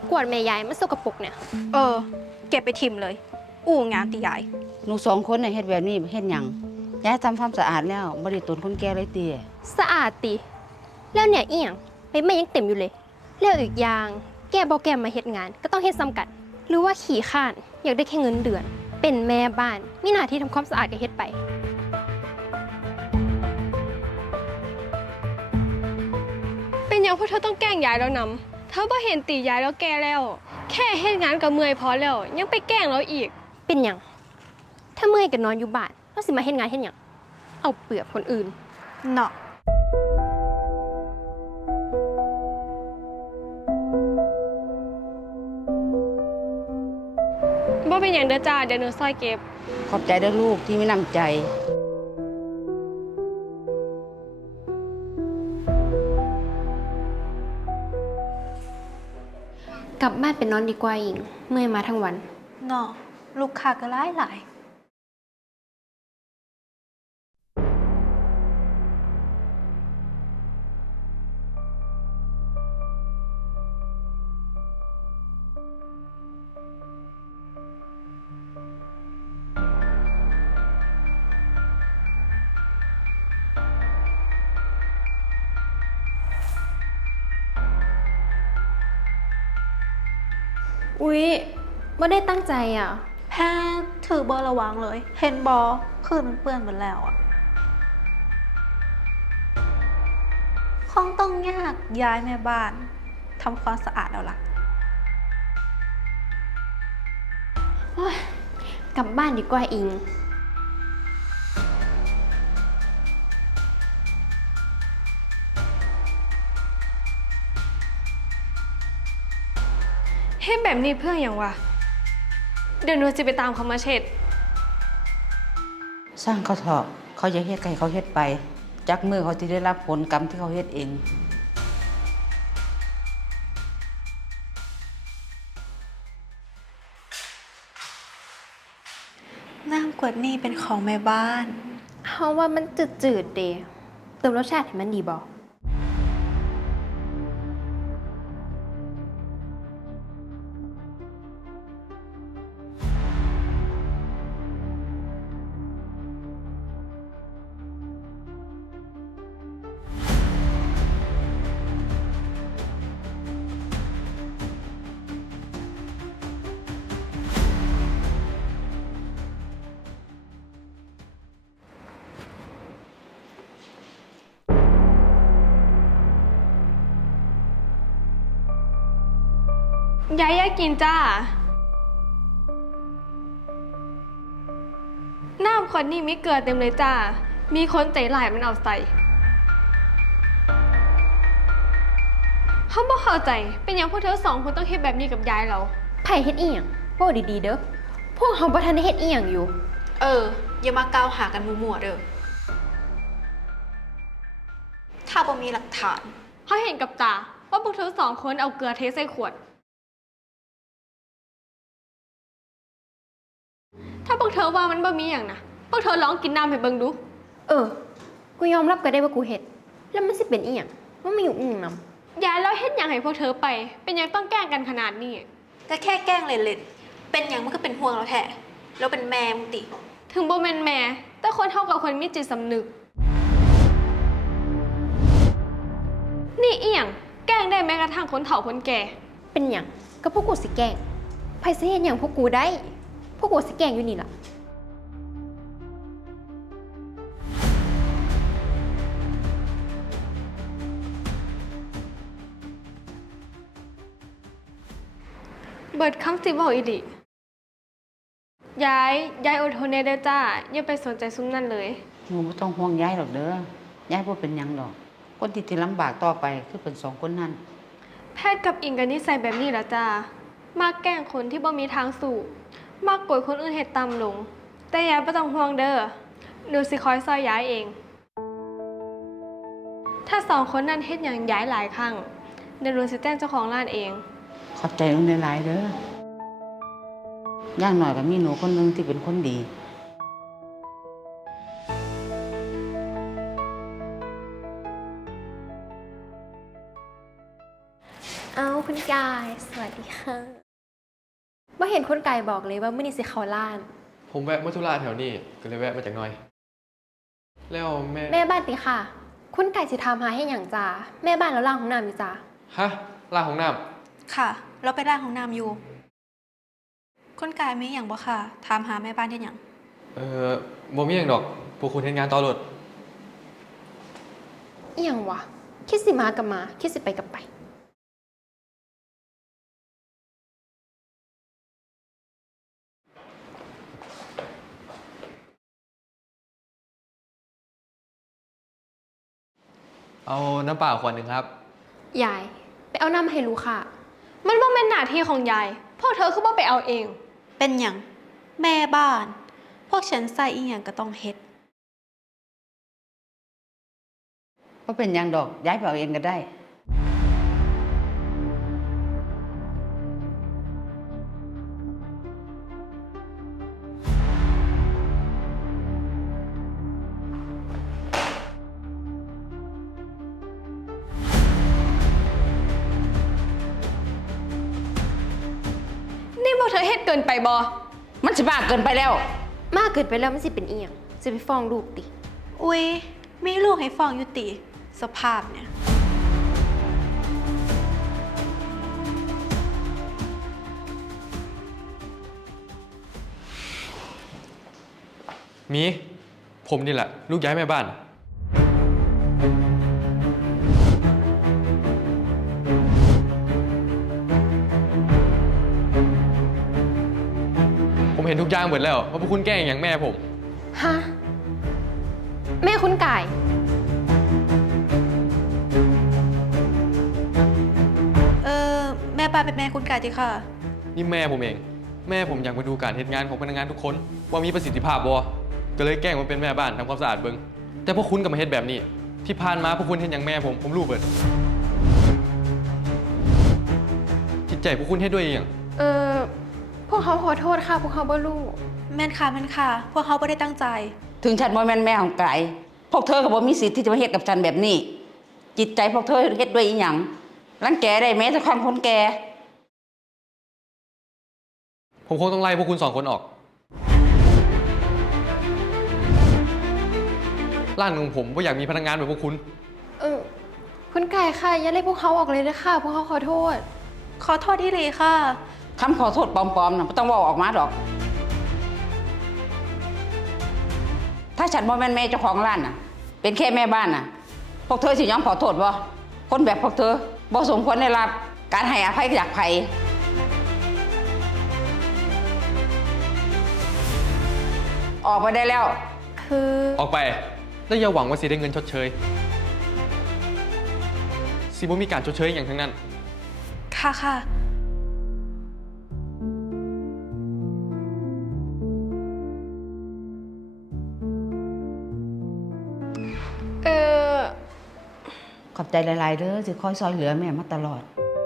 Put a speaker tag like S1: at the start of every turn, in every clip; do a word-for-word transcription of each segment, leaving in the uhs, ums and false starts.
S1: กวดแม่ยายมันสกปรกเนี่ย
S2: เออเก็บไปทิมเลย อู่งานติยาย
S3: หนูสองคนน่ะเฮ็ดแบบนี้เฮ็ดหยังยายทำความสะอาดแล้วบ่ได้ตนคนแก่เลยติ
S1: สะอาดติแล้วเนี่ยเอียงไปแม่ยังเต็มอยู่เลยแล้วอีกอย่างแกบอกแกมาเฮ็ดงานก็ต้องเฮ็ดซ้ำกัน หรือว่าขี่ข้านอยากได้แค่เงินเดือน เป็นแม่บ้านมีหน้าที่ทำความสะอาดก็เฮ็ดไป
S4: เป็นอย่างพวกเธอต้องแกล้งยายแล้วนำเธอบ่เห็นตียายแล้วแกแล้ว แค่เฮ็ดงานกับเมื่อยพอแล้ว ยังไปแกล้งเราอีก
S1: เป็นหยังถ้าเมื่อยก็นอนอยู่บ้านแล้วสิมาเฮ็ดงานเฮ็ดหยังเอาเปรียบคนอื่น
S2: เนาะ
S4: บ่เป็นอย่างเด้อจ้าเดี๋ยวหนูซอยเก็บ
S3: ขอบใจเด้อลูกที่มีน้ำใจ
S1: กลับบ้านไปนอนดีกว่าอิงเมื่อยมาทั้งวัน
S2: เนาะลูกค้าก็หลายหลาย
S1: อุ๊ยไม่ได้ตั้งใจอ่ะ
S2: แพทย์ถือบอระวังเลย เห็นบอคือมันเปื้อนหมดแล้วอะคงต้องยากย้ายแม่บ้านทำความสะอาดเอาล่ะ
S1: กลับบ้านดีกว่าอิง
S4: เฮ็ดแบบนี้เพื่ออย่างวะ เดี๋ยวหนูจะไปตามเขามาเช็ด
S3: สร้างเขาเถอะเขาจะเฮ็ดก็ให้เขาเฮ็ดไป จักมือเขาสิได้รับผลกรรมที่เขาเฮ็ดเอง
S2: น้ำกวดนี่เป็นของแม่บ้าน
S1: เพราะว่ามันจืดๆเดเติมรสชาติให้มันดีบอก
S4: ยายอยากกินจ้า น้ำคนนี้มีเกลือเต็มเลยจ้า มีคนใจหลายมันเอาใส่เขาบอกเข้าใจ เป็นอย่างพวกเธอสองคนต้องเฮ็ดแบบนี้กับยายเรา
S1: ไผ่เฮ็ดอีหยังโป้ดีๆเด้อ พวกเขาบ่ทันได้เฮ็ดอีหยังอยู่
S2: เออ อย่ามากล่าวหากันมั่วๆเด้อ ถ้าบ่มีหลักฐาน
S4: เขาเห็นกับตาว่าพวกเธอสองคนเอาเกลือเทใส่ขวด ถ้าพวกเธอว่ามันบ่มีอย่างนะพวกเธอลองกินน้ำให้เบิ่งดู
S1: เออ กูยอมรับก็ได้ว่ากูเฮ็ด แล้วมันสิเป็นอีหยังว่ามีอยู่อีหยังนำ
S4: ยายเราเฮ็ดอย่างให้พวกเธอไป เป็นยังต้องแกล้งกันขนาดนี้
S2: ก็แค่แกล้งเล่นๆ เป็นอย่างมันก็เป็นห่วงเราแท้แล้วเป็นแม่มึงติ
S4: ถึงบ่แม่นแม่ แต่คนเท่ากับคนมีจิตสำนึก นี่เอียงแกล้งได้แม้กระทั่งคนเฒ่าคนแก่
S1: เป็นหยังก็พวกกูสิแกล้งไผ่สิเฮ็ดหยังพวกกูได้ พวกกูสิแกล้งอยู่นี่ล่ะ
S4: เบิดคำสิบอกอีดิยาย ยายอดทนได้เด้อจ้า อย่าไปสนใจซุ้มนั่นเลย
S3: หนูบ่ต้องห่วงยายหรอกเด้อยายบ่เป็นหยังดอก คนที่สิลำบากต่อไปคือเพิ่นสองคนนั้น
S4: แพทย์กับอิงกันนิสัยแบบนี้ละจ้า มักแกล้งคนที่บ่มีทางสู่ มักกดคนอื่นเฮ็ดต่ำลง แต่ยายบ่ต้องห่วงเด้อหนูสิคอยซอยยายเอง ถ้าสองคนนั้นเฮ็ดอย่างยายหลายครั้งเดี๋ยวหนูสิแจ้งเจ้าของร้านเอง
S3: ขอบใจลุงหลายๆเด้อย่างหน่อยก็มีหนูคนหนึงที่เป็นคนดี
S1: เอาคุณกาย สวัสดีค่ะบ่เห็นคุณกายบอกเลยว่ามื้อนี้สิเข้าร้าน
S5: ผมแวะมาธุระแถวนี้ก็เลยแวะมาจากหน่อย แล้วแม่
S1: แม่บ้านติค่ะ คุณกายสิถามหาให้หยังจ้าแม่บ้านแล้วล่างของน้ำอยู่จ้า
S5: ฮะล่างของน้
S2: ค่ะ เราไปร้านของน้ำอยู่ คนกายมีอย่างบ่ค่ะ ถามหาแม่บ้านที่อย่าง
S5: ำเออบ่มีอย่างดอกพวกคุณเห็นงานต่อรถ
S1: อีหยังวะ คิดสิมากับมา คิดสิไปกับไป
S5: เอาน้ำเปล่าขวดหนึ่งครับ
S1: ยาย ไปเอาน้ำมาให้ลูกค่ะ
S4: มันบ่เป็นหน้าที่ของยาย พวกเธอคือบ่ไปเอาเอง
S2: เป็นอย่างแม่บ้าน พวกฉันใส่อีหยังก็ต้องเฮ็ด
S3: ก็เป็นหยังดอกย้ายไปเอาเองก็ได้
S4: นี่พวกเธอเฮ็ดเกินไปบ่
S3: มันสิบ้าเกินไปแล้ว
S1: มากเกินไปแล้วมันสิเป็นอีหยังสิไปฟ้องลูกติ
S2: อุ๊ย มีลูกให้ฟ้องอยู่ติ สภาพเนี่ย
S5: มี ผมนี่แหละ ลูกย้ายแม่บ้าน ผมเห็นทุกอย่างหมดแล้วว่าพวกคุณแกล้งอย่างแม่ผม
S1: ฮะ แม่คุณกาย
S2: เออ แม่บ้านเป็นแม่คุณกายติค่ะ
S5: นี่แม่ผมเอง แม่ผมอยากมาดูการเหตุงานของพนักงานทุกคน ว่ามีประสิทธิภาพบ่ก็เลยแกล้งมาเป็นแม่บ้านทำความสะอาดเบิงแต่พวกคุณกับมาเฮ็ดแบบนี้ ที่ผ่านมาพวกคุณเห็นอย่างแม่ผมผมรู้เบิดจิตใจพวกคุณเฮ็ดด้วยอหย่าง
S1: เออ พวกเขาขอโทษค่ะ พวกเขาบ่รู้
S2: แม่นค่ะแม่นค่ะ พวกเขาไม่ได้ตั้งใจ
S3: ถึงฉันบ่แม่นแม่ของไก่พวกเธอก็บ่มีสิทธิ์ที่จะมาเฮ็ดกับฉันแบบนี้ จิตใจพวกเธอเฮ็ดด้วยอีหยังรังแกได้แม้แต่ความคนแก่
S5: ผมคงต้องไล่พวกคุณสองคนออกร้านของผมไม่อยากมีพนักงานแบบพวกคุณ
S1: เออ คุณกายค่ะ อย่าไล่พวกเขาออกเลยนะค่ะ พวกเขาขอโทษ
S2: ขอโทษที่เลยค่ะ
S3: คำขอโทษปลอมๆน่ะบ่ต้องเว้าออกมาดอก ถ้าฉันบ่แม่นแม่เจ้าของร้านน่ะ เป็นแค่แม่บ้านน่ะ พวกเธอสิยอมขอโทษบ่คนแบบพวกเธอบ่สมควรได้รับการให้อภัยจากไผออกไปได้แล้ว
S1: คือ
S5: ออกไป แล้วอย่าหวังว่าสิได้เงินชดเชยสิบ่มีการชดเชยอย่างทั้งนั้น
S2: ค่ะค่ะ
S4: เออ
S3: ขอบใจหลายๆเด้อที่คอยซอยเหลือแม่มาตลอด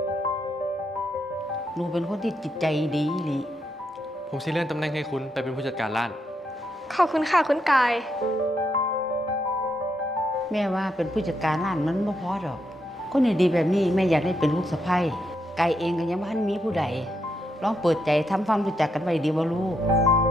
S3: หนูเป็นคนที่จิตใจดีอีหลี
S5: ผมสิเลื่อนตำแหน่งให้คุณไปเป็นผู้จัดการร้าน
S4: ขอบคุณค่ะคุณกาย
S3: แม่ว่าเป็นผู้จัดการร้านมันบ่พอดอก คนดีๆแบบนี้แม่อยากได้เป็นลูกสะใภ้ไก่เองก็ยังบ่ทันมีผู้ใดลองเปิดใจทำความรู้จักกันไว้ดีบ่ลูก